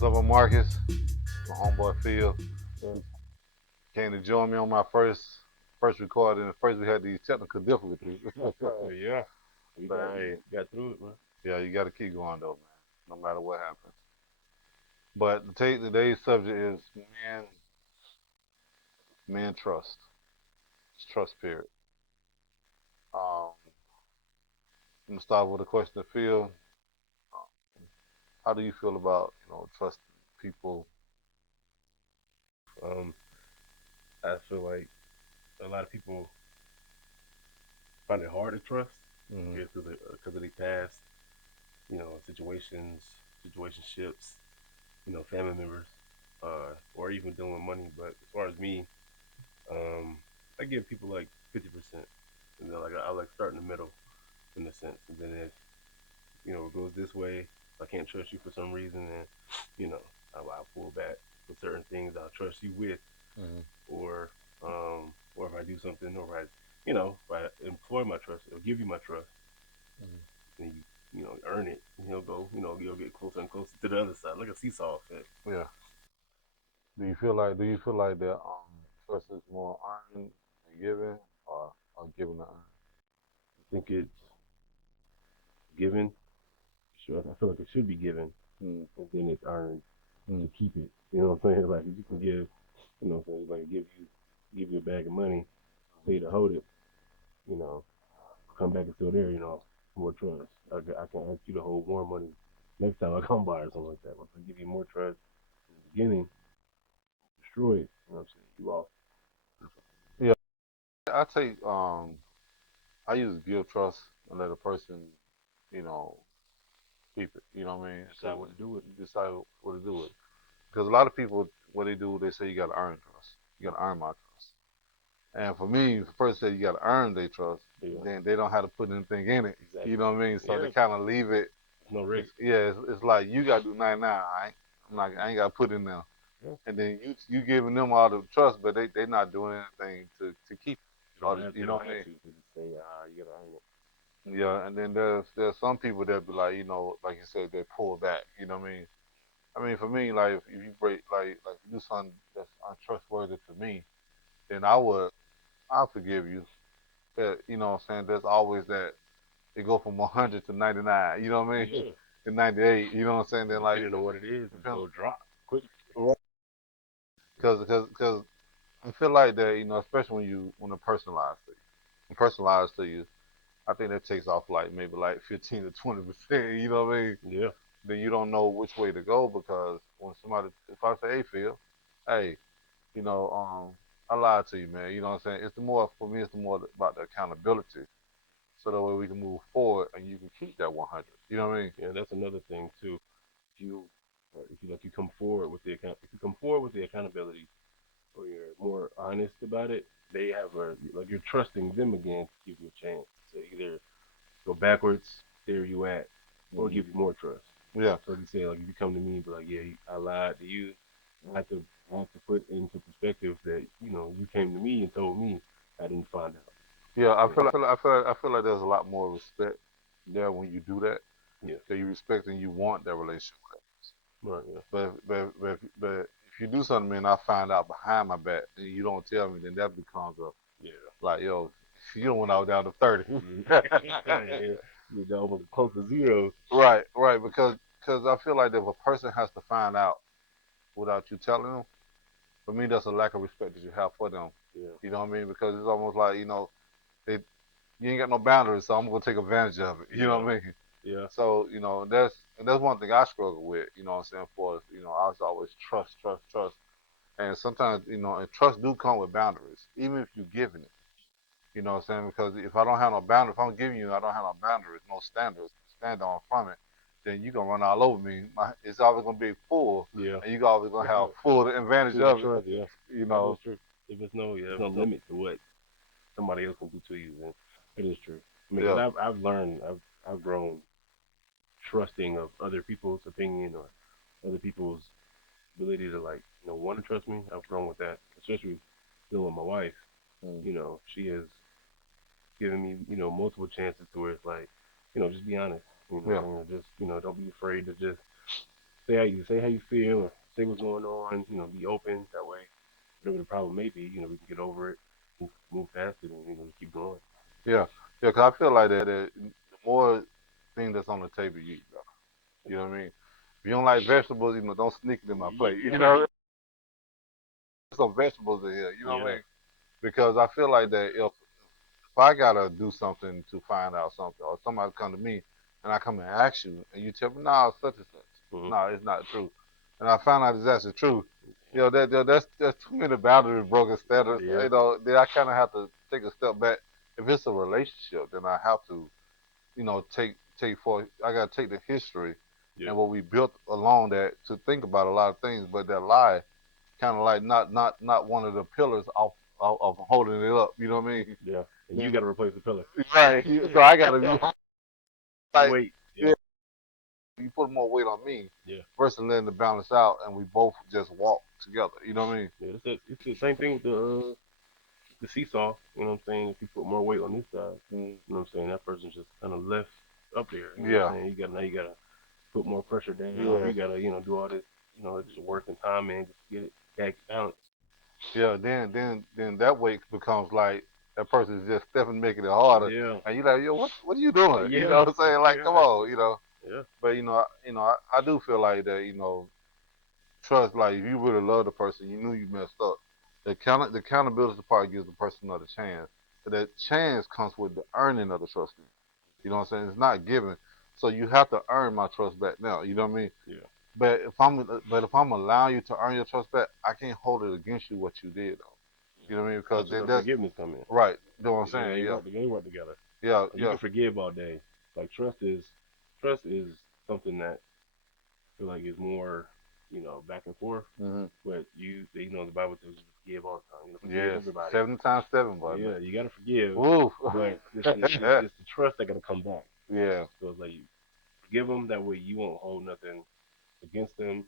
What's up, I'm Marcus? My homeboy Phil came to join me on my first recording. At first, we had these technical difficulties. Yeah, we But got hey, got through it, man. yeah, you got to keep going though, man. No matter what happens. But today's subject is men trust. It's trust period. Um, I'm gonna start with a question to Phil. How do you feel about trusting people? Um, I feel like a lot of people find it hard to trust Mm-hmm. because of the past, situations, situationships, family members, or even dealing with money. But as far as me, um, I give people like 50%, and then like I like start in the middle in a sense, and then if it goes this way, if I can't trust you for some reason, then I'll pull back with certain things I'll trust you with, Mm-hmm. or if I do something, or if I employ my trust or give you my trust, then you earn it, and he'll go, you'll get closer and closer to the other side, like a seesaw effect. Yeah. Do you feel like that trust is more earned than given, or given to earn? I think it's given. Sure, I feel like it should be given, Mm. and then it's earned Mm. to keep it. You know what I'm saying? Like if you can give, what I'm saying, like give you a bag of money, tell you to hold it, you know, come back and still there, more trust. I can ask you to hold more money next time I come by or something like that. If I give you more trust in the beginning, destroy it. You know what I'm saying? You lost. Yeah, I take I use give trust and let a person, you know, keep it. You know what I mean? Decide Because what to do with you decide what to do with it. Because a lot of people, what they do, they say you got to earn trust. You got to earn my trust. And for me, the person said you got to earn their trust. it. Yeah, Then they don't have to put anything in it. You exactly. know what I mean? So they Yeah, kind of leave it. there's no risk. It's like you got to do 99. I ain't got to put in there. Yeah, And then you giving them all the trust, but they not doing anything to keep they it. don't have You they know don't what I have mean? to. They just say you gotta earn it. Yeah, and then there's some people that be like, like you said, they pull back. You know what I mean? I mean, for me, like if you break, like if you do something that's untrustworthy to me, then I'll forgive you. But you know what I'm saying? There's always that it go from 100 to 99. You know what I mean? Yeah, To 98. You know what I'm saying? Then like depending on what it is, depends, it'll drop quick. because I feel like that, especially when a person lies to you. When a person lies to you, I think that takes off like maybe like 15 to 20%. You know what I mean? Yeah, Then you don't know which way to go because when somebody, if I say, hey, Phil, hey, you know, I lied to you, man. You know what I'm saying? It's the more for me. It's the more about the accountability, so that way we can move forward and you can keep that 100. You know what I mean? yeah, that's another thing too. If you if you come forward with the if you come forward with the accountability, or you're more honest about it, they have like you're trusting them again to give you a chance to either go backwards, stay where you at, or Hmm. give you more trust. Yeah, So like you say, like if you come to me and be like, yeah, I lied to you, I have to put into perspective that you came to me and told me I didn't find out. yeah. I Yeah, feel like there's a lot more respect there when you do that. yeah, That you respect and you want that relationship with that person. right, yeah, But if you do something and I find out behind my back and you don't tell me, then that becomes a yeah, like, yo, you don't went out down to 30. yeah. You're almost close to zero. Right. Because I feel like if a person has to find out without you telling them, for me, that's a lack of respect that you have for them. Yeah, You know what I mean? Because it's almost like they you ain't got no boundaries, so I'm gonna take advantage of it. You know yeah, what I mean? yeah, So that's one thing I struggle with. You know what I'm saying? For us, I was always trust, and sometimes and trust do come with boundaries, even if you're giving it. You know what I'm saying? Because if I don't have no boundaries, if I'm giving you, I don't have no boundaries, no standards to stand on from it, then you're gonna run all over me. It's always gonna be full, yeah. and you always gonna have full advantage Full of it. trust, yeah. You That is know? true. If there's no limit to what somebody else can do to you, then it is true. I mean, because Yeah. I've learned, I've grown trusting of other people's opinion or other people's ability to like, want to trust me. I've grown with that, especially dealing with my wife. Mm. She has given me, multiple chances to where it's like, just be honest. Yeah. Just don't be afraid to just say how you feel, or say what's going on. Be open. That way, whatever the problem may be, we can get over it, move past it, and keep going. Yeah, yeah. Cause I feel like that the more thing that's on the table you eat, bro. You know what I mean? If you don't like vegetables, don't sneak it in my plate. You know, there's some vegetables in here. You know what I Yeah, mean? Because I feel like that if I gotta do something to find out something, or somebody come to me and I come and ask you, and you tell me, no, such and such, mm-hmm. no, it's not true, and I find out it's actually true, that's too many boundaries broken standards. Yeah, Then I kind of have to take a step back. If it's a relationship, then I have to, take for I gotta take the history yeah, and what we built along that to think about a lot of things, but that lie kind of like not one of the pillars of holding it up. You know what I mean? yeah. And you got to replace the pillar. Right. So I gotta be like, Wait. yeah, Yeah, you put more weight on me yeah, versus letting it balance out, and we both just walk together. You know what I mean? yeah. It's the same thing with the seesaw. You know what I'm saying? If you put more weight on this side, Mm. you know what I'm saying, that person's just kind of left up there. You know what Yeah. I'm saying? You gotta put more pressure down. Yeah. You gotta do all this. Just work and time, man, just to get it back balance. Yeah. Then that weight becomes like that person's just stepping, making it harder, Yeah, and you like, yo, what are you doing? You know yeah, what I'm saying? Like, come yeah, on. yeah, But I do feel like that. Trust, like if you really love the person, you knew you messed up. The accountability part gives the person another chance. But that chance comes with the earning of the trust. You know what I'm saying? It's not given. So you have to earn my trust back now. You know what I mean? yeah. But if I'm allowing you to earn your trust back, I can't hold it against you what you did though. You know what I mean? Because That's where then the that's forgiveness come in. right. You know what I'm They saying? they Yeah. work they work together. Yeah. Like, you Yeah. can forgive all day. Like, trust is something that I feel like is more back and forth. Hmm. But the Bible tells you to forgive all the time. Forgive Yes. everybody. 7 times 7, boy, Yeah, man. you gotta forgive, Woo. but it's the trust that gotta come back. Yeah. So it's like you forgive them. That way you won't hold nothing against them,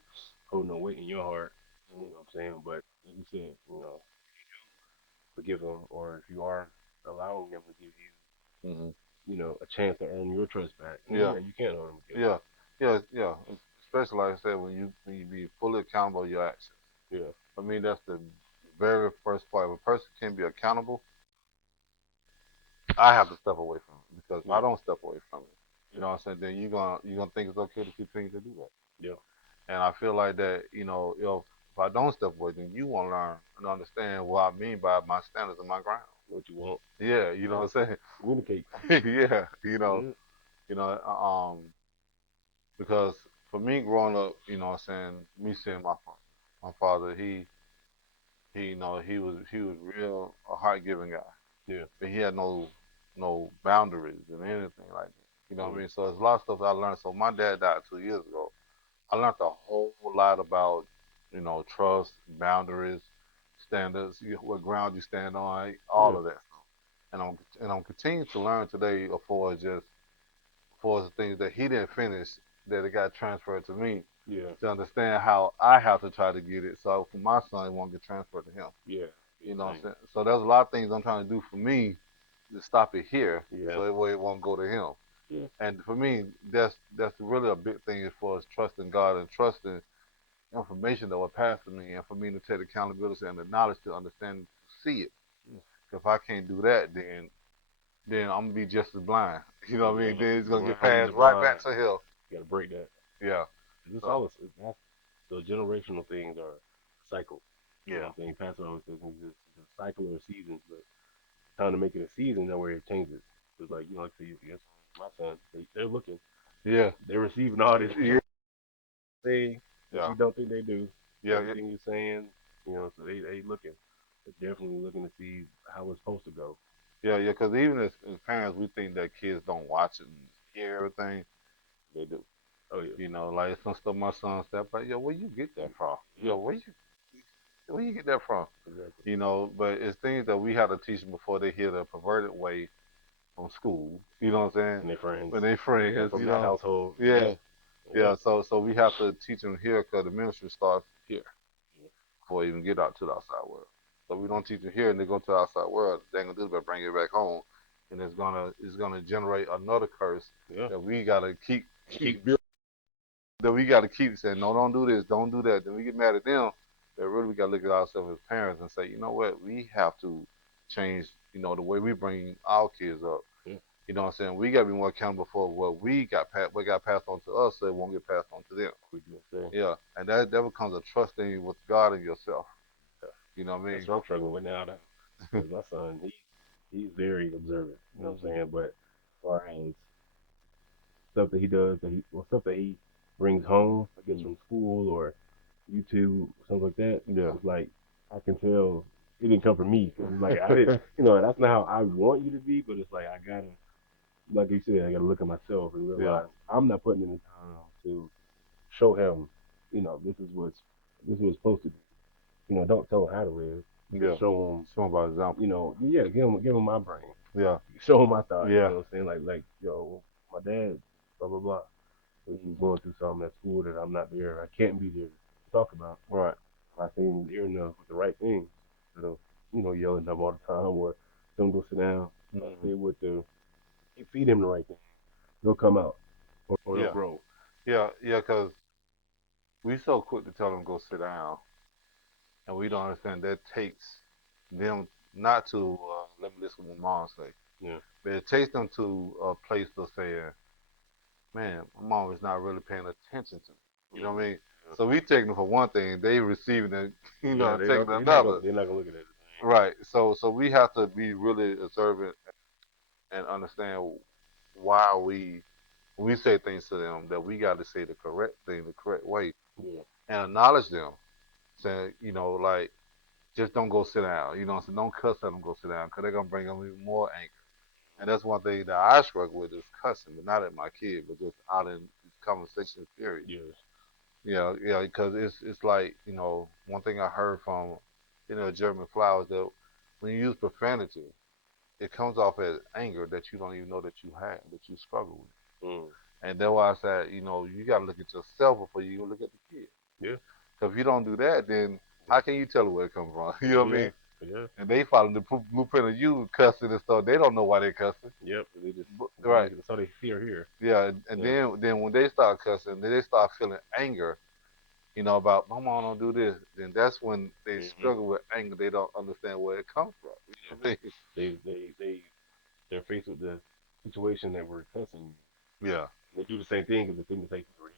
hold no weight in your heart. You know what I'm saying? But like you said, forgive them, or if you are allowing them to give you, Hmm. a chance to earn your trust back, then Yeah. yeah, you can hold them against Yeah. Yeah. Yeah. Especially like I said, when you be fully accountable for your actions. them. Yeah, I mean, that's the very first part. If a person can be accountable, I have to step away from it because if I yeah, don't step away from it, you yeah, know what I'm saying, then you're gonna think it's okay to continue to do that. yeah. And I feel like that, if I don't step away, then you won't learn and understand what I mean by my standards and my ground. What you want? Yeah, you know what I'm Communicate. saying? Yeah, Yeah, you know, because for me growing up, what I'm saying, me seeing my father, he was real a heart giving guy. yeah, But he had no boundaries and anything like that. You know what I mm, mean? So there's a lot of stuff I learned. So my dad died 2 years ago. I learned a whole lot about, trust, boundaries, standards, what ground you stand on, all yeah, of that stuff. And I'm continuing to learn today for the things that he didn't finish that it got transferred to me yeah, to understand how I have to try to get it. So for my son, it won't get transferred to him. yeah, yeah. You know what I'm Same. saying? So there's a lot of things I'm trying to do for me to stop it here, Yeah, so that way it won't go to him. yeah, And for me, that's really a big thing as far as trusting God and trusting information that was passed to me, and for me to take accountability and the knowledge to understand, to see it. yeah. If I can't do that, then I'm gonna be just as blind. You know what I mean? Yeah. Then it's gonna Learn get how to use passed it right back blind. to him. You gotta break that. Yeah. This So all is that's the generational things are cycles. You know what yeah, I'm saying? Pastor always says it's a cycle or a season, but it's time to make it a season that where it changes. It's like like I say, yes, my son, they're looking, yeah, they're receiving all this yeah, thing that yeah, you don't think they do. yeah, Everything you're saying, so they looking. They're definitely looking to see how it's supposed to go. yeah. Because even as parents, we think that kids don't watch and hear everything. They do. Oh yeah, Like some stuff my son said, but yo, where you get that from? yeah, Yo, where you get that from? exactly. But it's things that we have to teach them before they hear the perverted way from school. You know what I'm saying? And their friends, When they or friends, from that household. yeah, Yeah, yeah, yeah. So we have to teach them here because the ministry starts here yeah, before they even get out to the outside world. So we don't teach them here and they go to the outside world. They ain't gonna do is but bring it back home, and it's gonna generate another curse yeah. that we gotta keep Keep building. that we got to keep saying, no, don't do this, don't do that. Then we get mad at them. But really, we got to look at ourselves as parents and say, you know what, we have to change, the way we bring our kids up. Yeah, You know what I'm saying? We got to be more accountable for what got passed on to us, so it won't get passed on to them. we do the same. Yeah, and that becomes a trust thing with God and yourself. Yeah. You know what I That's mean? what I'm struggling with now. Because my son, he's very observant. You know what I'm saying? But as far as stuff that he does, stuff that he brings home, I guess Mm. from school or YouTube, something like that, Yeah, it's like I can tell it didn't come from me. 'Cause it's like I didn't, that's not how I want you to be. But it's like I gotta, like you said, I gotta look at myself and yeah, realize I'm not putting in the time to show him, this is what's supposed to be. Don't tell him how to live. yeah. Just show him, Show 'em by example. yeah, give him my brain. Yeah, Show him my thoughts. You yeah, know what I'm saying? Like, yo, my dad, blah blah blah. So he's going through something at school that I'm not there. I can't be there to talk about. right. I say in his ear enough with the right things instead of yelling at him all the time or don't go sit down. I Mm-hmm. say with the feed him the right thing. They'll come out or they'll Yeah, grow. yeah. Cause we so quick to tell them go sit down, and we don't understand that takes them not to let me listen to what mom say, Yeah. but it takes them to a place of saying, man, my mom is not really paying attention to me. You know what I mean? Yeah. So we taking them for one thing, they receiving it, Yeah, taking another. they're not gonna look at it the Right. So we have to be really observant and understand why when we say things to them that we got to say the correct thing the correct way same. and acknowledge them. Saying, like just don't go sit down. So don't cuss at them. Go sit down because they're gonna bring them even more anger. And that's one thing that I struggle with is cussing, but not at my kid, but just out in conversation period. Yeah. Yes. Yeah, because it's like one thing I heard from Jeremy Flowers that when you use profanity, it comes off as anger that you don't even know that you have, that you struggle with. Mm. And that's why I said, you got to look at yourself before you look at the kid. Yeah. Because if you don't do that, then how That's, can you tell where it comes from? You know what I yeah. mean? Yeah. And they follow the blueprint of you cussing and stuff. They don't know why they cussing. Yep. They just Right. that's all they see or hear. Yeah. And Yeah. then when they start cussing, then they start feeling anger. About my mom don't do this. Then that's when they Hmm. struggle with anger. They don't understand where it comes from. You Yeah. know what I mean? They're faced with the situation that we're cussing. Yeah. They do the same thing because the thing that they do.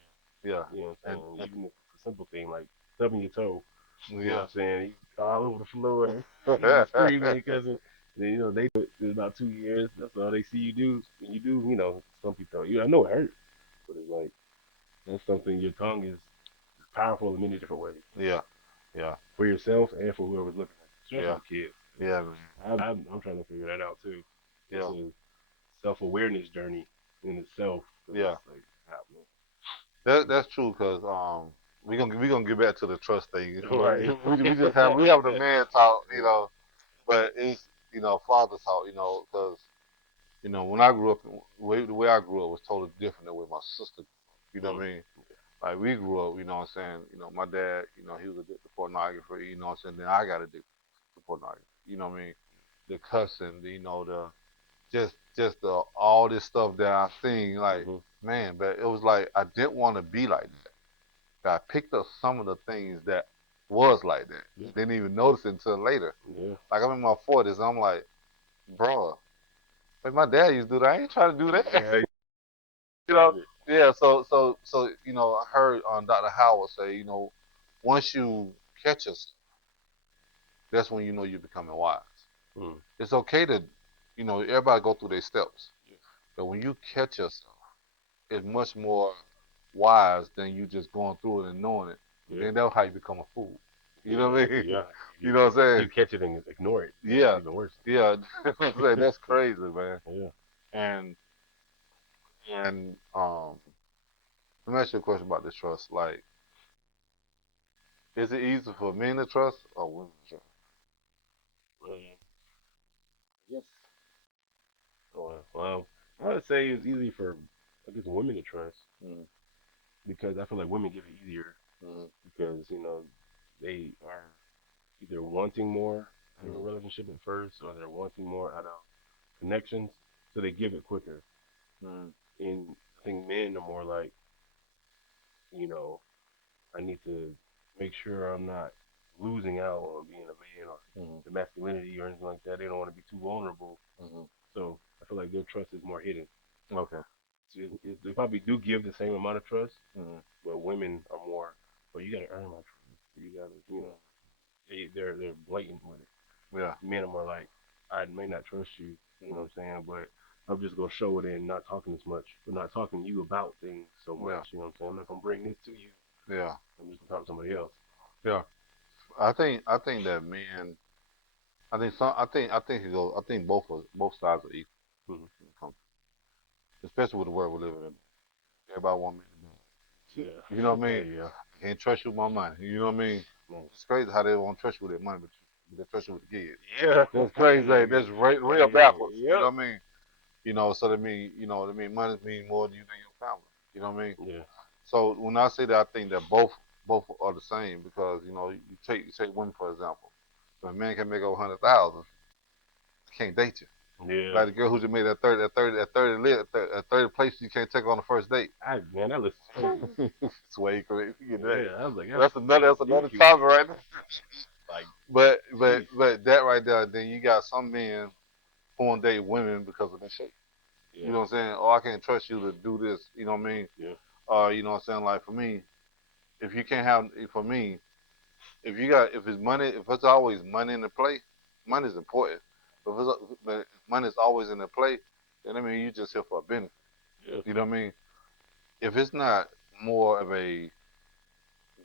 Yeah. You know what I'm And, saying? Even if it's a simple thing like stubbing your toe. You know what yeah. I'm saying? You all over the floor, you screaming because then, they do it in about 2 years. That's all they see you do. And you do, some people, I know it hurts, but it's like that's something. Your tongue is powerful in many different ways yeah. Yeah. for yourself and for whoever's looking at you, especially Yeah. the kids. Yeah. Man. I'm trying to figure that out too. It's Yeah. a self-awareness journey in itself because Yeah. it's like, ah, That's true because we gonna get back to the trust thing. man. Right. We just have the man talk, Yeah. but it's father talk, because when I grew up, the way I grew up was totally different than the way my sister grew up. You know Mm. what I mean? Like we grew up, you know what I'm saying? My dad, he was addicted to pornography, you know what I'm saying? Then I got addicted to pornography. You know what I mean? The cussing, the just the all this stuff that I seen, like Mm-hmm. man, but it was like I didn't want to be like that. I picked up some of the things that was like that. Yeah. Didn't even notice it until later. Yeah. Like I'm in my 40s, I'm like, bro, like my dad used to do that. I ain't trying to do that. Yeah. you know? Yeah. So I heard Dr. Howard say, once you catch us, that's when you know you're becoming wise. Mm. It's okay to, everybody go through their steps, Yeah. but when you catch yourself, it's much more wise than you just going through it and knowing it. Yeah. Then that's how you become a fool. You know what I mean? Exactly. Yeah. You know what I'm If saying? you catch it and ignore it, then it's Yeah, even worse. yeah. That's crazy, man. Yeah. And and let me ask you a question about this trust. Like, is it easier for men to trust or women to trust? Yes. Well, I would say it's easy for, I guess, women to trust Mm, because I feel like women give it easier mm, because they are either wanting more out of a mm, relationship at first or they're wanting more out of connections, so they give it quicker. mm, And I think men are more like you know, I need to make sure I'm not losing out on being a man or Mm-hmm. the masculinity or anything like that. They don't want to be too vulnerable. Mm-hmm. So I feel like their trust is more hidden. Okay. So they probably do give the same amount of trust, Mm-hmm. but women are more. Well, you got to earn my trust. You got to, they're blatant with it. Yeah. Men are more like, I may not trust you, you know Mm-hmm. what I'm saying, but I'm just gonna show it in not talking as much, but not talking to you about things so much. Yeah. You know what I'm saying? I'm not gonna bring this to you. Yeah. I'm just gonna talk to somebody else. Yeah. I think that men. I think he goes. I think both sides are equal Hmm. when it comes, especially with the world we're living in. Everybody want me to do. Yeah. You know what I mean? Yeah. I can't trust you with my money. You know what I mean? Man. It's crazy how they won't trust you with their money, but they trust you with the kids. Yeah. That's crazy. Like, That's real backwards. You yep. know what I mean? So that mean, money mean more to you than your family. You know what I mean? Yeah. So when I say that, I think that both are the same because you take women for example. If a man can make over 100,000, can't date you. Yeah. Like the girl who just made that 30 place you can't take on the first date. Man, that looks crazy. It's way crazy. You get that. Yeah, I was like, That's another ridiculous. topic right there. Like, But but jeez. but that right there, then you got some men who won't date women because of that shit. You Yeah. know what I'm saying? Oh, I can't trust you to do this. You know what I mean? Yeah. You know what I'm saying? Like for me, if you can't have for me, if it's always money in the play, money is important. But if money is always in the play, then I mean you just here for a benefit. Yeah. You know what I mean? If it's not more of a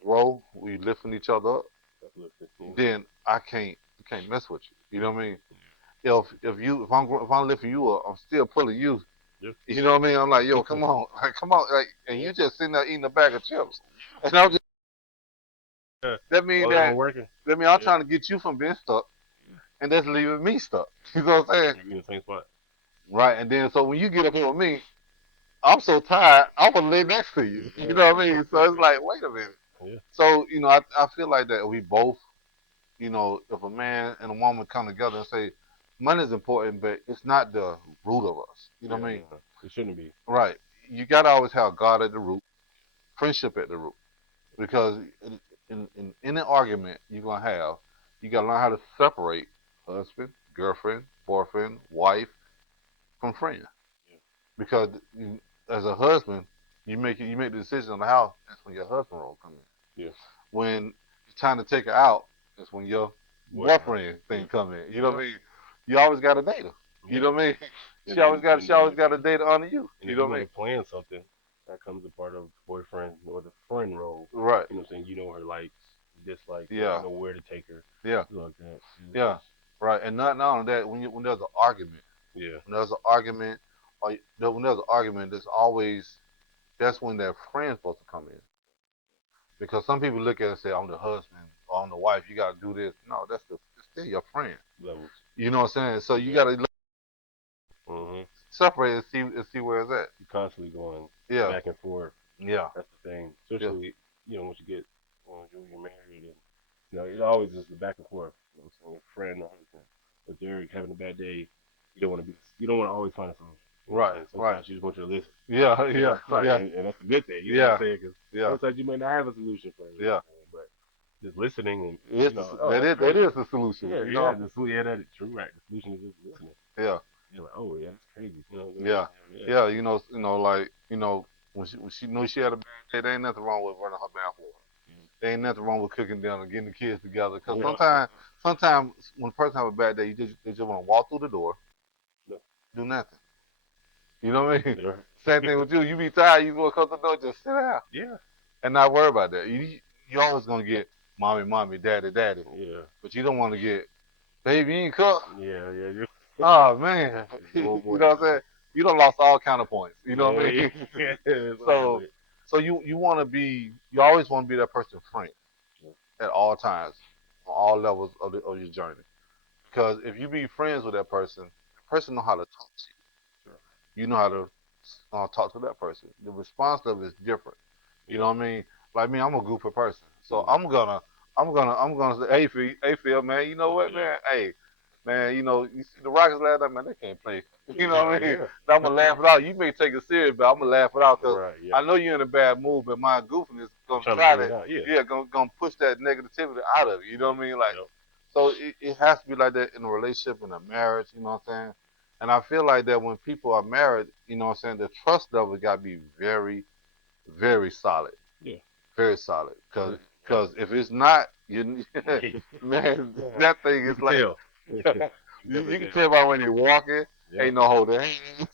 grow, we lifting each other up, Uplifting. Yeah. then I can't mess with you. You know what I mean? If I'm lifting you up, I'm still pulling you. Yeah. You know what I mean? I'm like, yo, Yeah. come on, like, come on, like, and Yeah. you just sitting there eating a bag of chips, and I'm just Yeah. that mean Oh, that that one working. that mean I'm Yeah. trying to get you from being stuck, and that's leaving me stuck. You know what I'm saying? You're in the same spot. Right, and then so when you get up here with me, I'm so tired, I'm gonna lay next to you. You Yeah. know what I mean? So it's like, wait a minute. Yeah. So I feel like that we both, if a man and a woman come together and say, money is important, but it's not the root of us. You know Yeah. what I No, mean? it shouldn't be. Right. You gotta always have God at the root, friendship at the root, because in any argument you're gonna have, you gotta learn how to separate husband, girlfriend, boyfriend, wife from friend. Yeah. Because as a husband, you make the decision on the house. That's when your husband role come in. Yeah. When it's time to take her out, that's when your Boyfriend. boyfriend Yeah. thing come in. You know Yeah. what I mean? You always got to date her. You Yeah. know what I mean? And She always then got she always got a date to honor you. and You if know you what I want mean? to plan something, that comes a part of the boyfriend or the friend role. Right. You know what I'm saying? You know her likes, dislikes, or you Yeah. know where to take her. Yeah. Like that. Yeah. Right. And not only that, when there's an argument, Yeah. when there's an argument, or when there's an argument, that's when their friend's supposed to come in. Because some people look at it and say, I'm the husband or I'm the wife, you gotta do this. No, it's still your friend. Levels. You know what I'm saying? So you Yeah. gotta Mm-hmm. separate and see where it's at. You're constantly going Yeah. back and forth. Yeah. That's the thing. Yeah. Especially, once you get once you're married and it always is the back and forth. You know what I'm saying? Friend or husband. If they're having a bad day, you don't want to always find a solution. You know what I'm Right. saying? Right. Sometimes you just want you to listen. Yeah. Yeah, Yeah. right. Yeah. And that's a good thing. You know what I'm Yeah. saying? Because Yeah. sometimes you may not have a solution for Yeah. everything, but just listening and oh, That that's is that crazy. is the solution. Yeah, yeah, that is true. Right. The solution is just listening. Yeah. You're like, oh yeah, that's crazy. You know what I'm saying? Yeah. Yeah, Yeah. Like when she knew she had a bad day, there ain't nothing wrong with running her mouth for her. There ain't nothing wrong with cooking dinner, getting the kids together. Cause yeah, sometimes when a person have a bad day, they just want to walk through the door, yeah. do nothing. You know what I mean? Yeah. Same thing with you. You be tired, you go come to the door, just sit down Yeah. and not worry about that. You always gonna get mommy, mommy, daddy, daddy, Yeah. but you don't want to get baby, you ain't cook. Yeah. Yeah. Oh man, Just you one more know what I'm time. saying? You don't lost all kind of points. You know what I Yeah. mean? Yeah. It's over so with. so you always want to be that person's friend Yeah. at all times, on all levels of your journey. Because if you be friends with that person, the person know how to talk to Sure. you. You know how to talk to that person. The response of it is different. You Yeah. know what I mean? Like me, I'm a grouper person, so Mm-hmm. I'm gonna say, hey Phil, man, you know what, Yeah. man, hey, man, you see the Rockets last night, man, they can't play. You know Yeah, what I mean? yeah. And I'm gonna laugh it out. You may take it serious, but I'm gonna laugh it out because Right, yeah. I know you're in a bad mood, but my goofiness is I'm gonna trying to try bring to, it out. Yeah. yeah, gonna push that negativity out of you. You know what I mean? Like, Yep. so it has to be like that in a relationship, in a marriage. You know what I'm saying? And I feel like that when people are married, you know what I'm saying, the trust level got to be very, very solid, Yeah. very solid. Cause, Yep. cause if it's not, you, man, Yeah. that thing You is can like, tell. You can you definitely can tell. tell by when they're walking. Yep. Ain't no holding hands.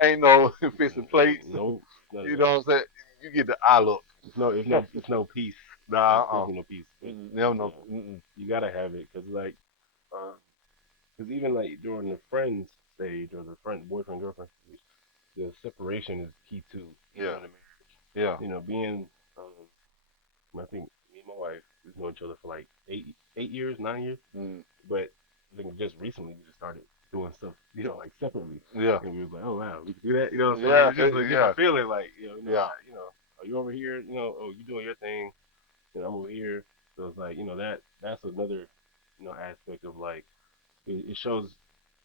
Ain't no fixing plates. No, none of You that. know what I'm saying? You get the eye look. It's no peace. Nah, Like definitely no peace. But never you know. know, you gotta have it because like, because even like during the friends stage or the friend boyfriend girlfriend stage, the separation is key too. Even Yeah, in a marriage, yeah, you know, being I think me and my wife we've known each other for like 8 years, 9 years. mm, But I think just recently we just started doing stuff, like separately, yeah, and we was like, oh wow, we can do that, So it yeah, was just a yeah, different feeling, like yeah, are you over here, oh you doing your thing, and I'm over here, so it's like that's another aspect of like it shows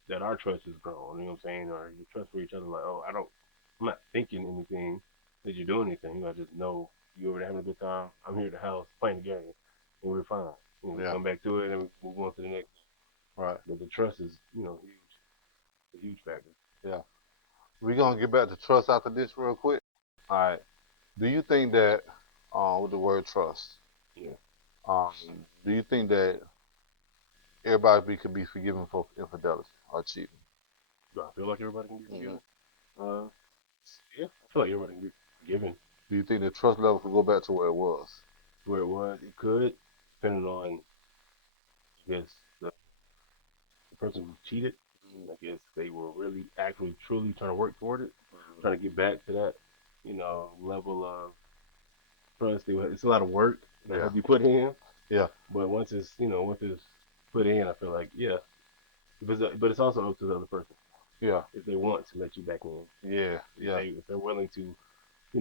that our trust is grown, you know what I'm saying, or your trust for each other, like I'm not thinking anything that you're doing anything, I just know you over there having a good time, I'm here at the house playing the game, and we're fine, we yeah. come back to it and we move on to the next. Right. But the trust is, huge, a huge factor. Yeah. We're gonna get back to trust after this real quick. All right. Do you think that, with the word trust, Yeah. um, do you think that everybody could be forgiven for infidelity or cheating? Do I feel like everybody can be Mm-hmm. forgiven? Uh, yeah, I feel like everybody can be forgiven. Do you think the trust level could go back to where it was? Where it was, it could, depending on, I guess, the person who cheated. I guess they were really, actually, truly trying to work toward it, trying to get back to that, level of trust. It's a lot of work that Yeah. has to be put in, Yeah. but once it's put in, I feel like, yeah. But it's also up to the other person Yeah. if they want to let you back in. Yeah. Yeah. If they're willing to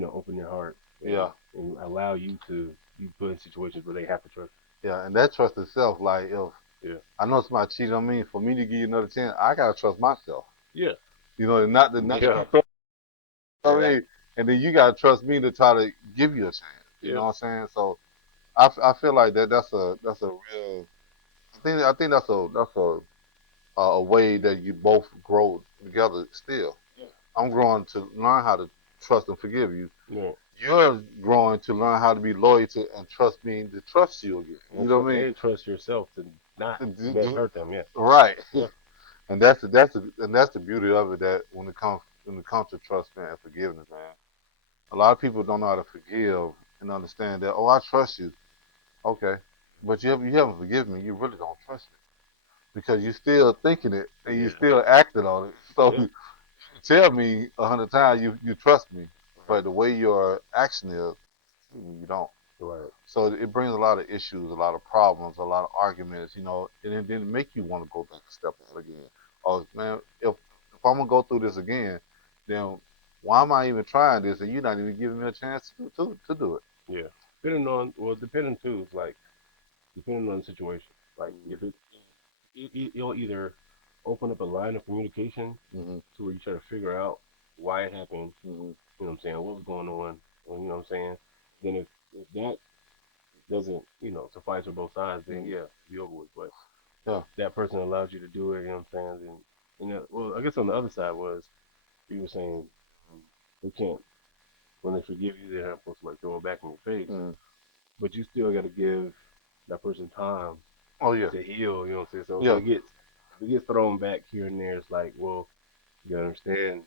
open their heart Yeah. and allow you to be put in situations where they have to trust Yeah. And that trust itself, like if you. I know somebody cheated on me, for me to give you another chance, I gotta trust myself. Yeah, You know, not the yeah, not yeah, I mean, and then you gotta trust me to try to give you a chance. You yeah, know what I'm saying? So I feel like that's a real. I think that's a way that you both grow together. Still, yeah, I'm growing to learn how to trust and forgive you. yeah. You're growing to learn how to be loyal to and trust me to trust you again. You know what I mean? And trust yourself to not hurt them. Yeah, Right. yeah, And that's the beauty of it. That when it comes to trust man, and forgiveness, man, a lot of people don't know how to forgive and understand that. Oh, I trust you. Okay, but you haven't forgiven me. You really don't trust me because you're still thinking it and you're yeah, still acting on it. So yeah. you tell me 100 times you trust me, Right, but the way your action is, you don't. right. So it brings a lot of issues, a lot of problems, a lot of arguments, and it didn't make you want to go back and step out again. Oh man, if I'm gonna go through this again, then why am I even trying this? And you're not even giving me a chance to do it. Yeah. Depending too, it's like depending on the situation. Like if you'll either open up a line of communication Mm-hmm. to where you try to figure out why it happened. Mm-hmm. You know what I'm saying? What was going on? Or, you know what I'm saying? Then if that doesn't, suffice for both sides, then Mm-hmm. yeah, be over with. But Yeah. if that person allows you to do it, you know what I'm saying? Then, well, I guess on the other side was you were saying um, they can't, when they forgive you, they're not supposed to like throw it back in your face. Mm-hmm. But you still got to give that person time Oh yeah. to heal, you know what I'm saying? So Yeah. if it gets thrown back here and there, it's like, well, you gotta understand,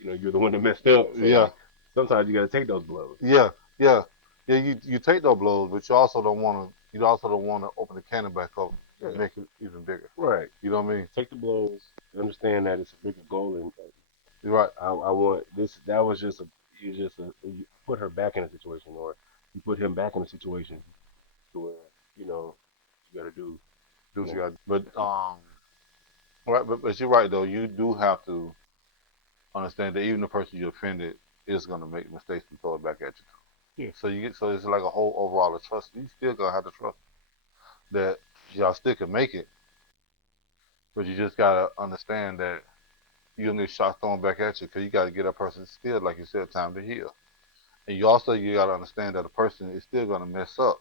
you're the one that messed up. So Yeah. like sometimes you gotta take those blows. Yeah. Yeah. Yeah. You take those blows, but you also don't want to open the cannon back up and Yeah. make it even bigger. Right. You know what I mean? Take the blows. Understand that it's a bigger goal, and You're right. I want this. That was just a you just a, you put her back in a situation, or you put him back in a situation to where you know you got to do. Do You what you know, got. But right. But you're right though. You do have to understand that even the person you offended is gonna make mistakes and throw it back at you. yeah, So it's like a whole overall of trust. You still gonna have to trust that y'all still can make it, but you just gotta understand that. you're gonna get shots thrown back at you because you got to get that person still, like you said, time to heal. And you got to understand that a person is still gonna mess up,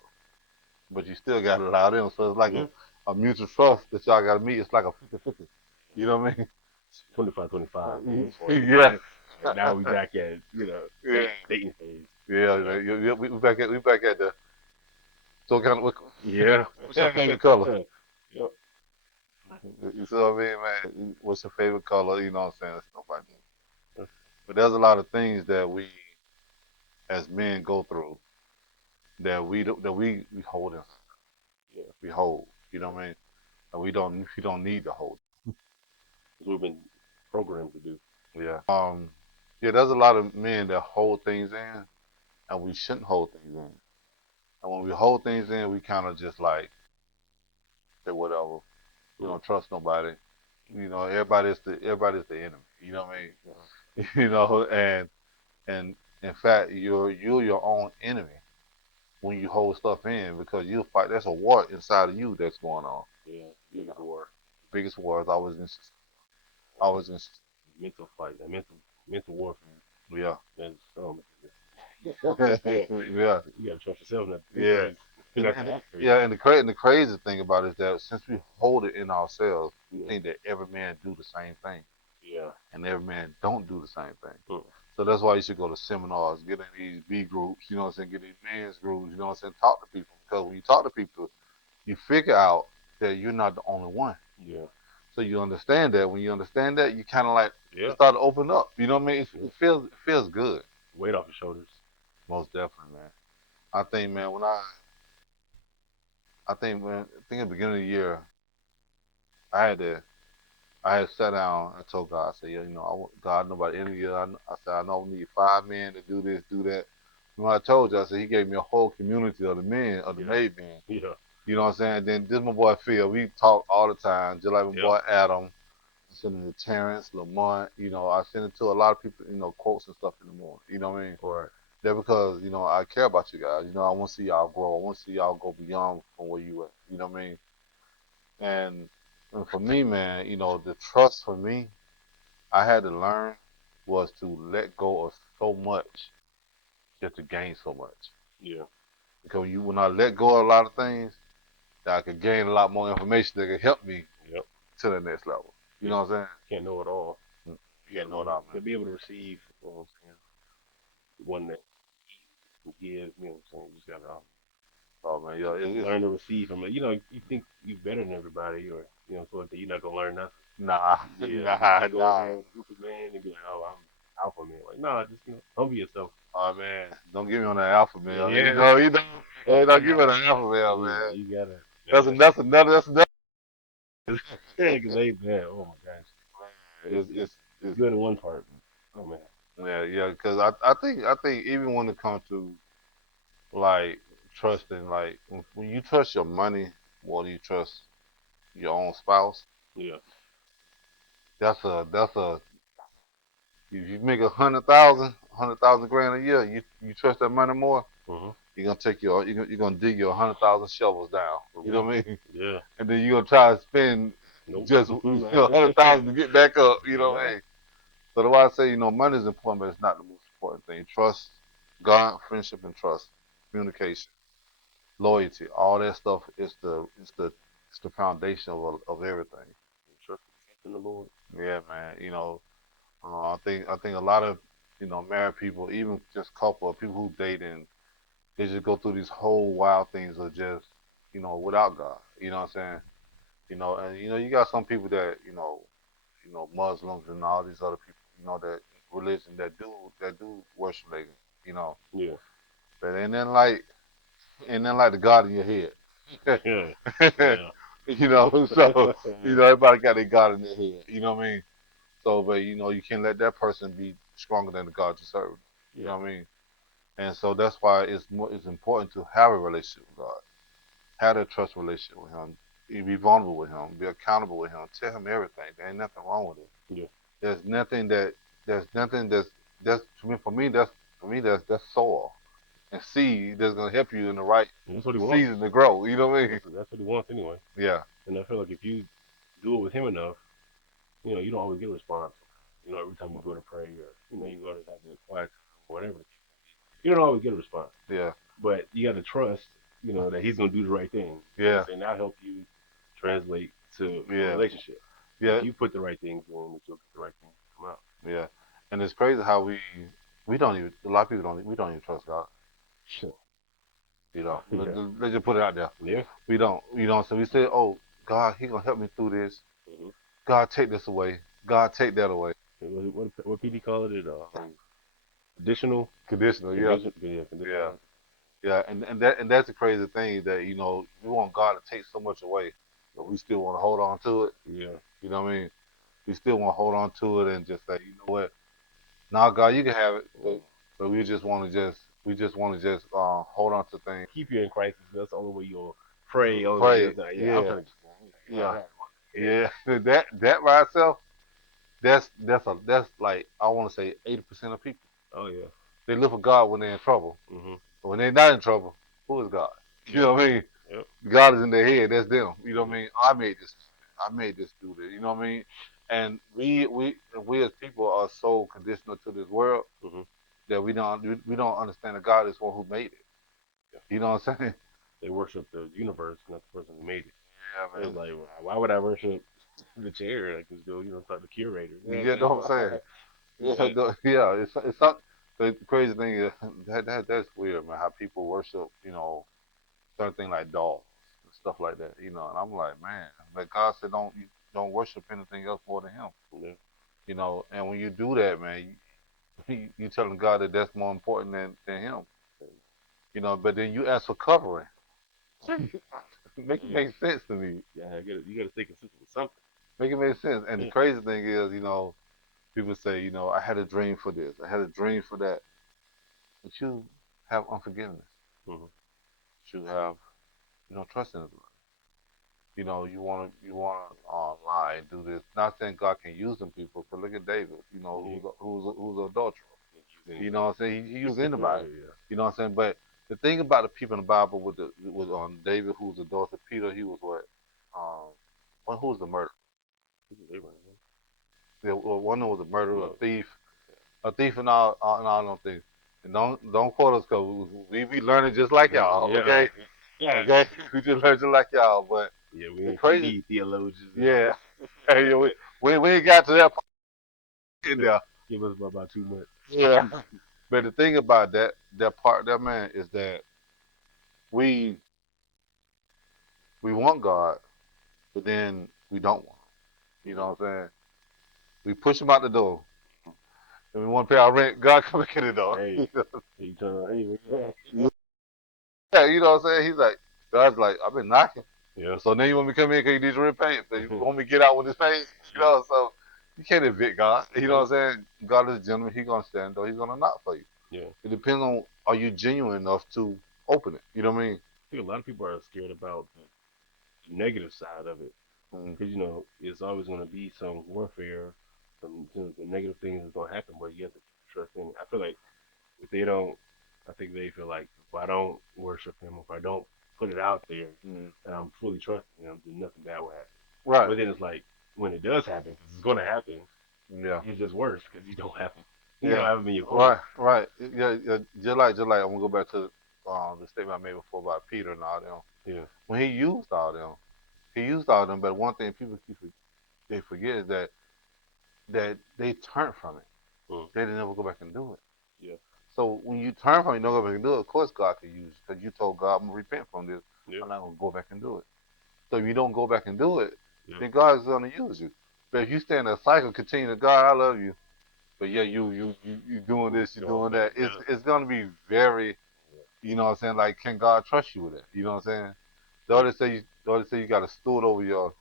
but you still got to allow them. So it's like Yeah. a mutual trust that y'all got to meet. It's like a 50-50. You know what I mean? 25-25. Yeah. And now we back at Yeah. dating phase. Yeah, Yeah. we back at the so kind of Yeah. what's your favorite color? Yep. You see what I mean, man? What's your favorite color? You know what I'm saying? Stuff like that. But there's a lot of things that we as men go through that we hold in, Yeah. we hold. You know what I mean? And we don't need to hold. Because we've been programmed to do. Yeah. Yeah, there's a lot of men that hold things in, and we shouldn't hold things in. And when we hold things in, we kind of just like say whatever. We Mm. don't trust nobody. You know, everybody's the enemy. You know what I Yeah. mean? You know, and in fact, you're your own enemy when you hold stuff in because you fight. There's a war inside of you that's going on. Yeah. You Biggest know, war. biggest war is always in. Mental fight. That mental warfare. Yeah. That's oh my goodness. Yeah. You gotta trust yourself not to do Yeah. crazy. Not to act crazy. Yeah, and the crazy thing about it is that since we hold it in ourselves, we Yeah. think that every man do the same thing, Yeah. and every man don't do the same thing. Mm. So that's why you should go to seminars, get in these B groups, you know what I'm saying, get in men's groups, you know what I'm saying, talk to people. Because when you talk to people, you figure out that you're not the only one. Yeah. So you understand that. When you understand that, you kind of like Yeah. it start to open up. You know what I mean? Yeah. It feels good. Weight off your shoulders. Most definitely, man. I think, man, I think at the beginning of the year, I had to I had sat down and told God, I said, yeah, you know, God, know by the end of the year, I said, I know we need 5 men to do this, do that. When I told you, I said, he gave me a whole community of the men, of the Yeah. made men. Yeah. You know what I'm saying? Then this my boy Phil, we talk all the time, just like my Yep. boy Adam. I send it to Terrence, Lamont, you know, I send it to a lot of people, you know, quotes and stuff in the morning. You know what I mean? All right. That because, you know, I care about you guys. You know, I want to see y'all grow. I want to see y'all go beyond from where you at. You know what I mean? And, and for me, man, you know, the trust for me, I had to learn was to let go of so much just to gain so much. Yeah. Because when I let go of a lot of things, that I could gain a lot more information that could help me Yep. to the next level. You Yeah. know what I'm Can't know it all. saying? You Can't gotta know it learn all, man. to be able to receive. You know what I'm saying? One that can give. You know what I'm saying? You just gotta Oh man, yeah, it's learn to receive from it. You think you better than everybody, or so like that. You're not gonna learn nothing. nah, Yeah. nah, You go nah. around a group of men and be like, oh, I'm alpha man. Like, nah, just humble yourself. Oh man, don't get me on that alpha male. Yeah. You know, hey, don't give me on that alpha male, Yeah. man. You gotta. That's Man, that's another. yeah, because man, oh my gosh, it's It's it's it's it's it's good in one part. Oh man. yeah. Because I think even when it comes to like trusting, like when you trust your money more than you trust your own spouse, Yeah. that's a if you make 100,000 grand a year, you trust that money more. Mhm. You're gonna take you're gonna dig your 100,000 shovels down. You know Yeah. what I mean? Yeah. And then you're gonna try to spend Nope. just 100,000 to get back up. You know what I Yeah. mean? So that's why I say money is important, but it's not the most important thing. Trust, God, friendship, and trust, communication, loyalty, all that stuff is the foundation of everything. Trust in the Lord. Yeah, man. I think a lot of married people, even just couple of people who date and they just go through these whole wild things of just without God. You know what I'm saying? And you got some people that Muslims and all these other people, that religion that do worship they, you know, Yeah. but ain't nothing like the God in your head. Yeah. Yeah. So everybody got their God in their head. You know what I mean? So, but you can't let that person be stronger than the God you serve. You Yeah. know what I mean? And so that's why it's important to have a relationship with God, have a trust relationship with Him, be vulnerable with Him, be accountable with Him, tell Him everything. There ain't nothing wrong with it. Yeah. There's nothing that there's nothing that's for me that's soil and seed that's gonna help you in the right And that's what he wants. season to grow. You know what I mean? That's what he wants anyway. Yeah. And I feel like if you do it with him enough, you don't always get a response. You know, every time you go to pray or you go to have that quiet time or whatever, you don't always get a response. Yeah. But you got to trust, that he's gonna do the right thing. You know what I'm Yeah. saying? I'll help you translate to a Yeah. relationship. If Yeah. you put the right things in, that you'll get the right things to come out. Yeah. And it's crazy how we don't even a lot of people don't we don't even trust God. Sure. You know, Yeah. let's just put it out there. Yeah. We don't. You know, so we say, oh, God, He gonna help me through this. Mm-hmm. God, take this away. God, take that away. What PD call it? Additional, Conditional, yeah, condition, yeah, yeah, conditional. yeah. And that's the crazy thing that we want God to take so much away, but we still want to hold on to it. Yeah. You know what I mean? We still want to hold on to it and just say, you know what? Now, God, you can have it, but we just want to just hold on to things. Keep you in crisis. That's the only way you'll pray. Only way Pray, you'll say, yeah, I'm yeah, trying to just, yeah, yeah, yeah. That by itself, that's like I want to say 80% of people. oh yeah, They look for God when they're in trouble. mhm, But when they're not in trouble, who is God? You yep, know what I mean? yep, God is in their head. That's them. You know what I yep, mean? I made this. I made this do this. You know what I mean? And we as people are so conditional to this world mhm, that we don't understand that God is one who made it. yeah. You know what I'm saying? They worship the universe, not the person who made it. Yeah, It's man. like, why would I worship the chair? I can just go, talk to the curator. You know what You I'm know what I'm saying? saying? Yeah, yeah. It's not. The crazy thing is that's weird, man. How people worship, certain thing like dolls and stuff like that, And I'm like, man, but God said don't worship anything else more than Him, Yeah, And when you do that, man, you telling God that that's more important than Him, But then you ask for covering. Make it yeah, make sense to me. yeah. You gotta stay consistent with something. Make it make sense. And the Yeah, crazy thing is, people say, I had a dream for this, I had a dream for that, but you have unforgiveness. mhm, You have, trust in it. You want to lie and do this. Not saying God can use them people, but look at David. yeah. Who's an adulterer. Use You know anybody. what I'm saying? He used anybody. Yeah. You know what I'm saying? But the thing about the people in the Bible with David, who was a daughter, Peter, he was what? Who was the murderer? This is Abraham. Yeah, well, one of them was a murderer, No. a thief, and all them things. And don't quote us because we be learning just like y'all. Yeah. Okay, okay, we just learn just like y'all. But Yeah, the we crazy, need theologians and all yeah, hey, we ain't got to that part in that. there. Give us about 2 months. Yeah. But the thing about that part, that man, is that we we want God, but then we don't want him. You Yeah. know what I'm saying? We push him out the door, and we want to pay our rent. God come back in the door. Hey, you turn around. Hey, Yeah, you know what I'm saying? He's like, God's like, I've been knocking. yeah. So now you want me to come in because you need your rent paid. So you want me to get out with this paid? So you can't evict God. You know what I'm saying? God is a gentleman. He's gonna stand there. He's gonna knock for you. Yeah. It depends on, are you genuine enough to open it. You know what I mean? I think a lot of people are scared about the negative side of it Mm, because it's always going to be some warfare, some negative things that's going to happen, but you have to trust in it. I feel like if they don't, I think they feel like if I don't worship him, if I don't put it out there, mm. and I'm fully trusting him, then nothing bad will happen. Right. But then it's like when it does happen, because it's going to happen, Yeah. it's just worse because you don't Yeah. have him in your corner. Right. Right. Yeah. Yeah. Just like I'm gonna go back to the statement I made before about Peter and all them. Yeah. When he used all them, but one thing people they forget is that they turned from it. Mm. They didn't ever go back and do it. Yeah. So when you turn from it, you don't go back and do it. Of course, God can use it because you told God, "I'm gonna repent from this. Yeah. I'm not gonna go back and do it." So if you don't go back and do it, Yeah. then God is gonna use you. But if you stay in that cycle, continue to God, I love you, but yeah, you doing this, you Going doing back. that. It's Yeah. it's gonna be very, what I'm saying. Like, can God trust you with it? You know what I'm saying? The other say you got to steward over your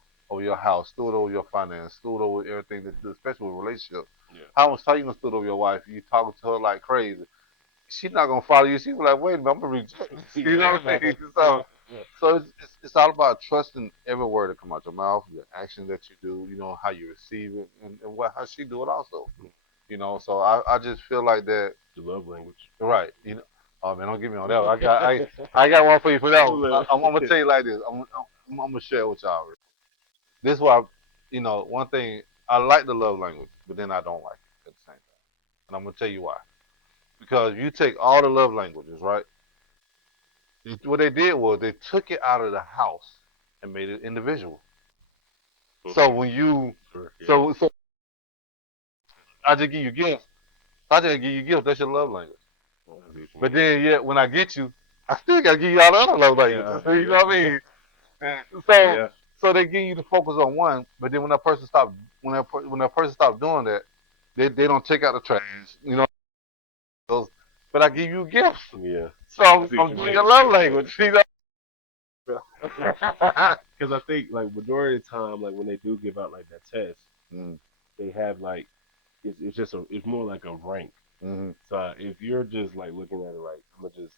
house, steward over your finance, steward over everything that you do, especially with relationships. Yeah. How much time you gonna steward over your wife? You talking to her like crazy. She's not gonna follow you. She's like, wait a minute, I'm gonna reject this. You know what I mean? So, Yeah. so it's all about trusting every word that come out your mouth, your actions that you do, how you receive it, and how she do it also. So I just feel like that. The love language. Right. Oh man, don't get me on that one. I got one for you for that one. I'm gonna tell you like this. I'm gonna share it with y'all. This is why, one thing I like the love language but then I don't like it at the same time. And I'm gonna tell you why. Because you take all the love languages, right? What they did was they took it out of the house and made it individual. So Mm-hmm. when you, Sure. Yeah. so I just give you gifts. I just give you gifts. That's your love language. I see what you But mean. then, yet when I get you, I still gotta give you all the other love Yeah. languages. You know what I Yeah. mean? So, Yeah. so they get you to focus on one, but then when that person stop doing that, they don't take out the trash. You know, but I give you gifts. Yeah. So I see what I'm you doing your mean. love language. You know. Because I think like majority of the time, like when they do give out like that test, mm, they have like it's just it's more like a rank. mm, So if you're just like looking at it like I'm gonna just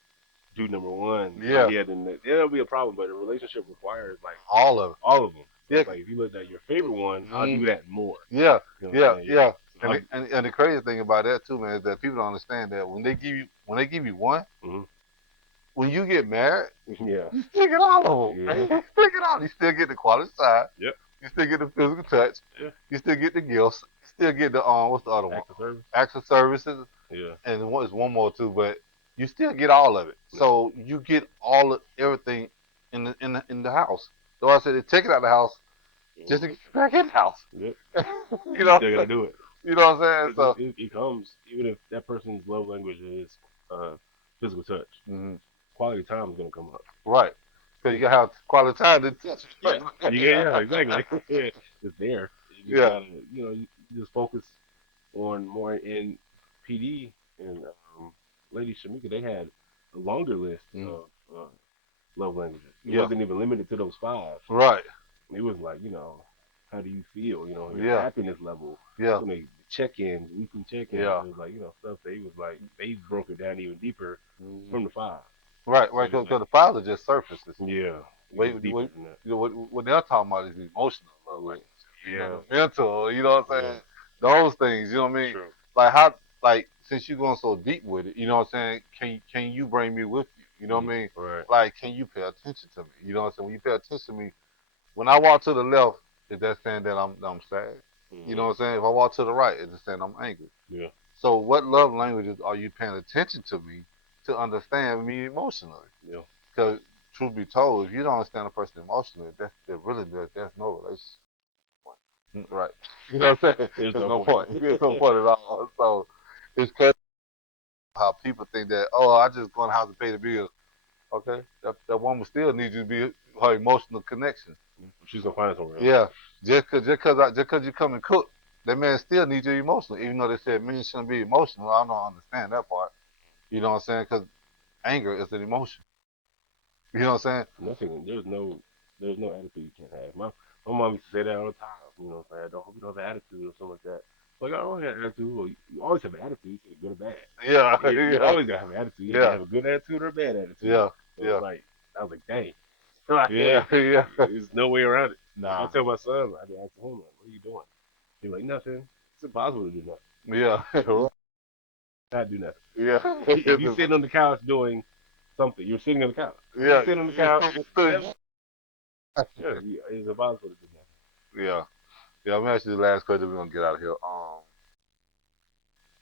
do number one, yeah, yeah, then it'll be a problem. But a relationship requires like all of all of them. So it. it's like if you look at your favorite one, Yeah, I'll do that more. yeah, You know what I'm yeah, saying? Yeah. yeah. So And, and the crazy thing about that too, man, is that people don't understand that when they give you one, mhm. when you get married, Yeah. you still get all of them. Yeah. You still get all. You still get the quality side. Yep. You still get the physical touch. Yeah. You still get the gifts. You still get the what's the other one? Acts of service. Acts of services, Yeah. and there's one more too. But you still get all of it. Yeah. So you get all of everything in the house. So I said they take it out of the house Mhm. just to get you back in the house. Yep. you You know, still gotta do it. you know what I'm saying? Because So it comes even if that person's love language is physical touch. mm-hmm. Quality time is gonna come up. Right, because you gotta have quality time to touch. Yeah. Yeah, exactly. It's there. You just yeah. gotta, you just focus on more in PD and Lady Shamika. They had a longer list Mm. of love languages. It Yeah. wasn't even limited to those five. Right. It was like, how do you feel? Your Yeah. happiness level. Yeah. Check-ins, weekly check-ins. Yeah. It was like, stuff they was like they broke it down even deeper Mm. from the five. Right. So Right. it was Because like, the father just surfaces. yeah, it Wait, was deeper than that. what they're talking about is emotional love Yeah, language. yeah, The mental. You know what I'm yeah. saying? Those things. You know what I mean? True. Like how, like since you're going so deep with it, you know what I'm saying? Can you bring me with you? You know what Yeah, I mean? right. Like, can you pay attention to me? You know what I'm saying? When you pay attention to me, when I walk to the left, is that saying that I'm sad? You know Hmm. what I'm saying? If I walk to the right, is it saying I'm angry? Yeah, So, what love languages are you paying attention to me to understand me emotionally? yeah. Because, truth be told, if you don't understand a person emotionally, there's no relationship. Right. You know what I'm saying? There's There's no no point. point. There's no point at all. So, it's crazy how people think that, oh, I just go in the house and pay the bills. Okay. That woman still needs you to be her emotional connection. She's gonna find it somewhere else. Yeah. Just cause you come and cook, that man still needs you emotionally. Even though they said men shouldn't be emotional, I don't understand that part. You know what I'm saying? Because anger is an emotion. You know what I'm saying? Nothing. There's no attitude you can't have. My mom used to say that all the time. What I'm saying, don't hope you don't have an attitude or something like that. Like I don't have an attitude. Well, you always have an attitude, so good or bad. Yeah, You yeah, always gotta have an attitude. You can yeah, have a good attitude or a bad attitude. yeah, So it's yeah, like I was like, dang. Like, yeah, yeah. there's no way around it. Like I Nah. tell my son, I be asking him, like, what are you doing? He's like, nothing. It's impossible to do nothing. Yeah, You cannot do nothing. yeah, If you sitting on the couch doing something, you're sitting on the couch. You yeah, sit on the couch. yeah. Yeah, it's impossible to do Yeah. Let me ask you the last question. We're gonna get out of here.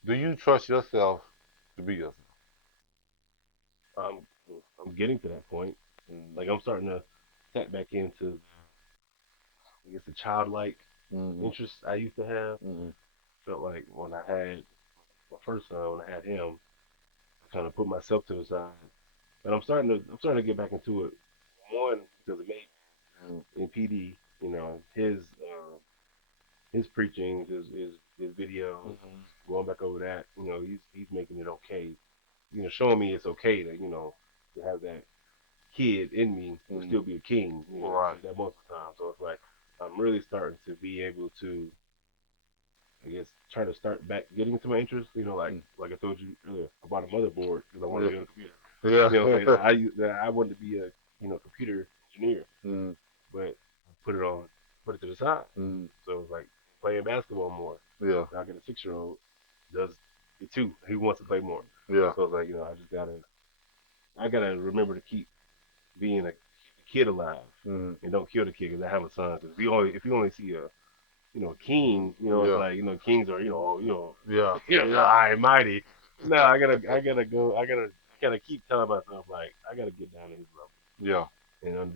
Do you trust yourself to be yourself? that. I'm getting to that point. Like I'm starting to tap back into, I guess, the childlike Mm-hmm. interests I used to have. Mm-hmm. Felt like when I had my first son, when I had him, I kind of put myself to the side. But I'm starting to get back into it. One because of me in PD, his preaching, his videos, Mm-hmm. going back over that, he's making it okay. Showing me it's okay to to have that kid in me will Mm-hmm. still be a king. I Right. said that multiple times. So it's like I'm really starting to be able to, I guess, try to start back getting into my interest. Like I told you earlier, I bought a motherboard because I wanted Yeah. to get a computer. Yeah. What I'm saying? I wanted to be a computer engineer, mm-hmm. but I put it to the side. Mm-hmm. So it's like playing basketball more. Yeah. Now I got a 6-year-old does it too. He wants to play more. Yeah. So it's like I gotta remember to keep being a kid alive Mm-hmm. and don't kill the kid because I have a son. Because if you only see king. Yeah. Like kings are Yeah. Yeah. high and mighty. No, I gotta go. I gotta keep telling myself like I gotta get down to his level Yeah.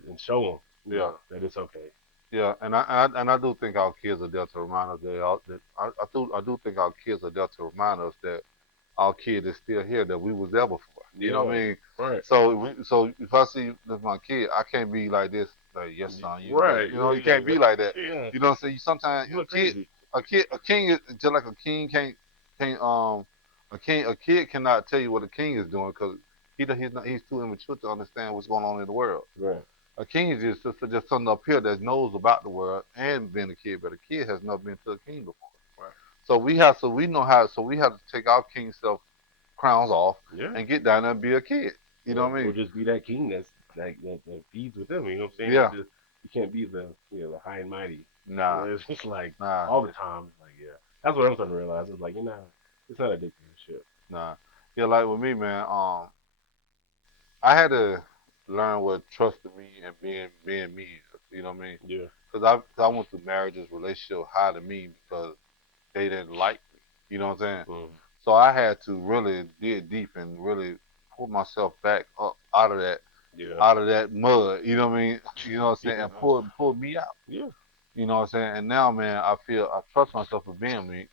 and show him Yeah. that it's okay. Yeah, and I do think our kids are there to remind us that I do think our kids are there to remind us that our kid is still here, that we was there before. You know what I Yeah, mean? right, So if I see this my kid, I can't be like this. Like, yes, son, you the best. right, You can't be like that. yeah. You know what I'm saying? You sometimes You look crazy. a king is just like a king can't a kid cannot tell you what a king is doing because he's too immature to understand what's going on in the world. Right, A king is just something up here that knows about the world and being a kid, but a kid has never been to a king before. right. So we have to take our king self crowns off Yeah. and get down there and be a kid. You know what I Or mean? just be that king that feeds with them. You know what I'm saying? Yeah. You can't be the high and mighty. Nah. It's just like Nah. all the time. It's like yeah, that's what I'm starting to realize. It's like it's not a dictatorship. Nah. Yeah, like with me, man. I had to learn what trusting me and being me is. You know what I mean? Yeah. Because I went through marriages, relationships high to me because they didn't like me. You know what I'm saying? Mm. So I had to really dig deep and really pull myself back up Yeah. out of that mud. You know what I mean? You know what I'm saying? Yeah. And pull me out. Yeah. You know what I'm saying? And now, man, I trust myself for being me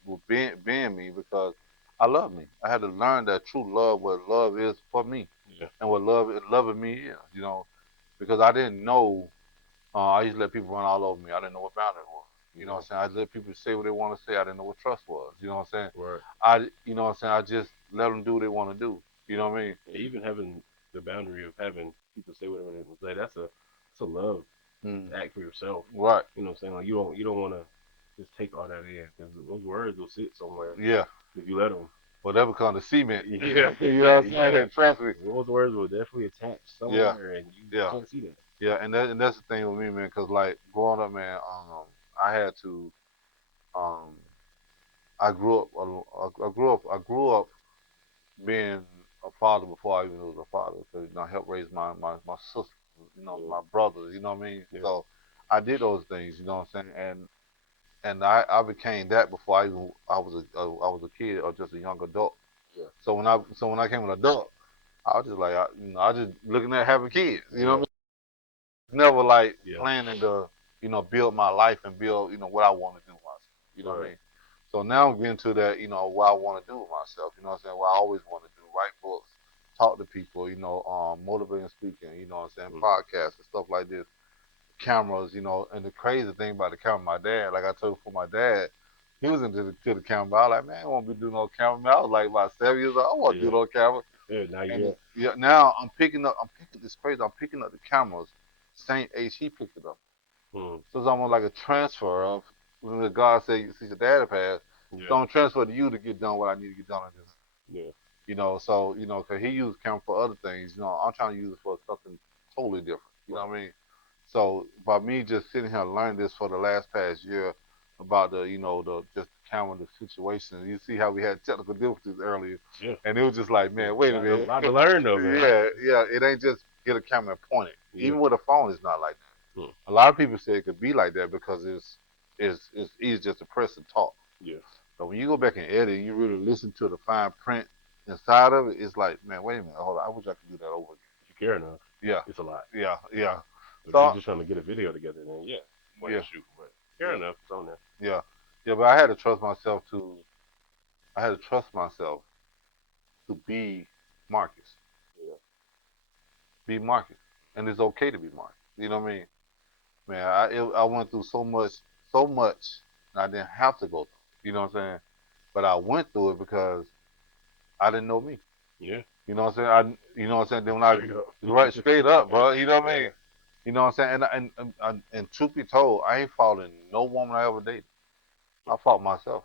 because I love me. I had to learn that true love, what love is for me, Yeah. and what loving me is. Because I didn't know. I used to let people run all over me. I didn't know what boundary was. You know what Yeah. I'm saying? I just let people say what they want to say. I didn't know what trust was. You know what I'm saying? Right. You know what I'm saying? I just let them do what they want to do. You know what I mean? Yeah, even having the boundary of having people say whatever they want to say, that's a love Mm. act for yourself. Right. You know what I'm saying? Like you don't want to just take all that in because those words will sit somewhere Yeah. if you let them. Well, that becomes the cement. Yeah, You know what I'm saying? yeah. And trust me. Those words will definitely attach Yeah. somewhere, and you Yeah. can't see that. Yeah. And that's the thing with me, man. Cause like growing up, man, I had to um, I grew up being a father before I even was a father. Cause I helped raise my sister, Mm, my brothers. You know what I mean? yeah, So I did those things. You know what I'm saying? And I became that before I was a kid or just a young adult. yeah, So when I came an adult, I was just like I just looking at having kids. You know what I yeah, mean? Never like yeah. planning to build my life and build what I want to do with myself. You know what I Right. mean? So now I'm getting to that what I want to do with myself. You know what I'm saying? What I always want to do: write books, talk to people. Motivating speaking. You know what I'm saying? Mm, Podcasts and stuff like this, cameras, and the crazy thing about the camera, my dad, like I told you for my dad, he was into the camera. I was like, man, I won't be doing no camera. Man, I was like about 7 years old. I want to yeah, do no camera. yeah. Now And you're yeah, now I'm picking this crazy. I'm picking up the cameras, same age he picked it up. mm, So it's almost like a transfer of when the God said, since your dad passed, yeah, so I'm transfer to you to get done what I need to get done in this. yeah, So cause he used camera for other things. I'm trying to use it for something totally different. You know right, what I mean? So by me just sitting here learning this for the last past year about the just the camera, the situation. You see how we had technical difficulties earlier, yeah. and it was just like, Yeah. man, wait a A minute. lot to learn though, man. Yeah, yeah. It ain't just get a camera and point it. Yeah, Even with a phone, it's not like mm, that. A lot of people say it could be like that because it's easy just to press and talk. yeah, But when you go back and edit and you really listen to the fine print inside of it, it's like, man, wait a minute, hold on, I wish I could do that over if you care enough, again. it's a lot. Yeah, yeah, yeah. But if you're So just trying to get a video together, then yeah, point yeah, and shoot. But care yeah, enough, it's on there. yeah, yeah. But I had to trust myself to. I had to trust myself to be Marcus, Yeah, be Marcus, and it's okay to be Marcus. You know what I mean? Man, I went through so much, and I didn't have to go through. You know what I'm saying? But I went through it because I didn't know me. yeah, You know what I'm saying? You know what I'm saying? Then when I straight up. right straight up, bro. You know what I Yeah, mean? You know what I'm saying? And truth be told, I ain't faulting no woman I ever dated. I fought myself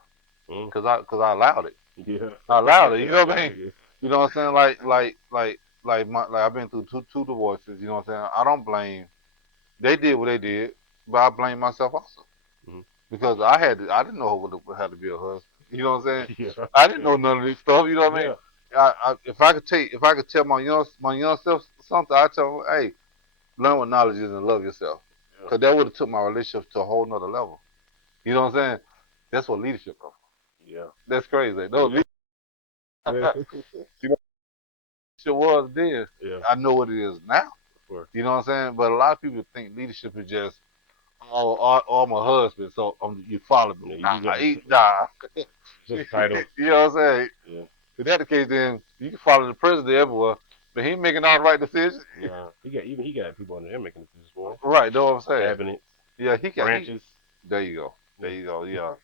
mm, because I allowed it. yeah, I allowed it. You know what I mean? yeah, You know what I'm saying? Like I've been through two divorces. You know what I'm saying? I don't blame. They did what they did, but I blame myself also mm, because I didn't know what it had to be a husband. You know what I'm saying? yeah, I didn't know none of this stuff. You know what I mean? yeah, If I could tell my young self something, I tell him, hey, learn what knowledge is and love yourself, yeah, because that would have took my relationship to a whole nother level. You know what I'm saying? That's what leadership comes from. Yeah. That's crazy. No, Yeah. Yeah. you know, leadership was then. Yeah. I know what it is now. Of course. You know what I'm saying? But a lot of people think leadership is just, oh, I'm a husband, so you follow me. Yeah. You Nah, just got nah. just a title. You know what I'm saying? Yeah. If that's the case, then you can follow the president everywhere, but he ain't making all the right decisions. Nah. He got people under there making decisions for him. Right, know what I'm saying? Cabinets, Yeah, he got he. branches. There you go. There Yeah. you go. Yeah.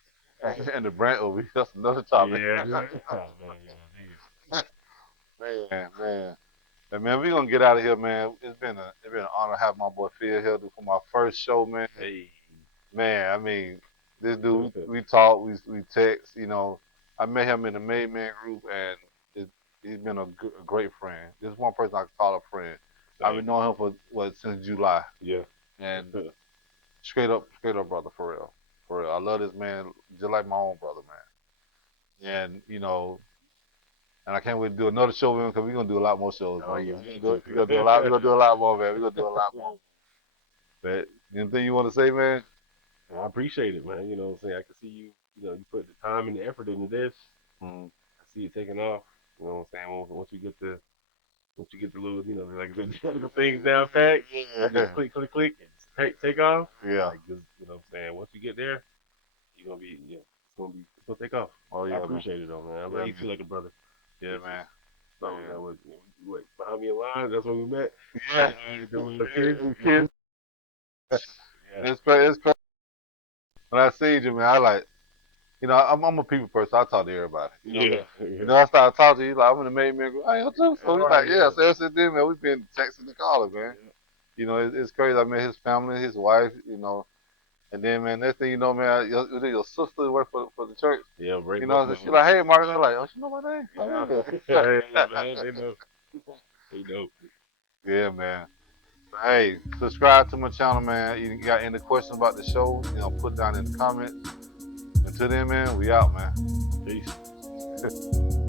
And the brand over, that's another topic. Yeah. Oh, man, Man, man. And man, we gonna get out of here, man. It's been an honor to have my boy Phil here for my first show, man. hey. Man, I mean, this dude, we talk, we text. You know, I met him in the Made Man group, and he's been a great friend. This is one person I can call a friend. I've been Same. knowing him for since July, Yeah. and straight up brother, for real, for real. I love this man just like my own brother, man. And and I can't wait to do another show with him because we're gonna do a lot more shows, Oh man. yeah. We're gonna do a lot. We're gonna do a lot more, man. We're gonna do a lot more. But anything you want to say, man? I appreciate it, man. You know what I'm saying? I can see you, you put the time and the effort into this. Mm. I see it taking off. You know what I'm saying? Once you get the little, like the technical things down packed, you just Yeah. click, click, click, and just take off. Yeah. Like just, what I'm saying? Once you get there, you're gonna be, it's gonna take off. Oh I yeah, man. appreciate it though, man. I Yeah, love you man. too, like a brother. Yeah, It's just man. something that was, what, behind me in line. That's when we met. Yeah. Doing the kids. Kids. Yeah. It's crazy. When I see you, man, I like, I'm a people person. I talk to everybody. Yeah. Yeah. I started talking to you, like, I'm in the main man group. I am too. So All he's right. like, yeah. Yeah. So ever since then, man, we've been texting and calling, man. Yeah. It's crazy. I met his family, his wife, and then, man, next thing you know, man, your sister worked for the church. Yeah. Right. Both of She's them. like, hey, Marcus. I'm like, oh, she know my name? Yeah. Oh, Hey, yeah. man. They know. They know. Yeah, man. Hey, subscribe to my channel, man. You got any questions about the show, put down in the comments. Until then, man, we out, man. Peace.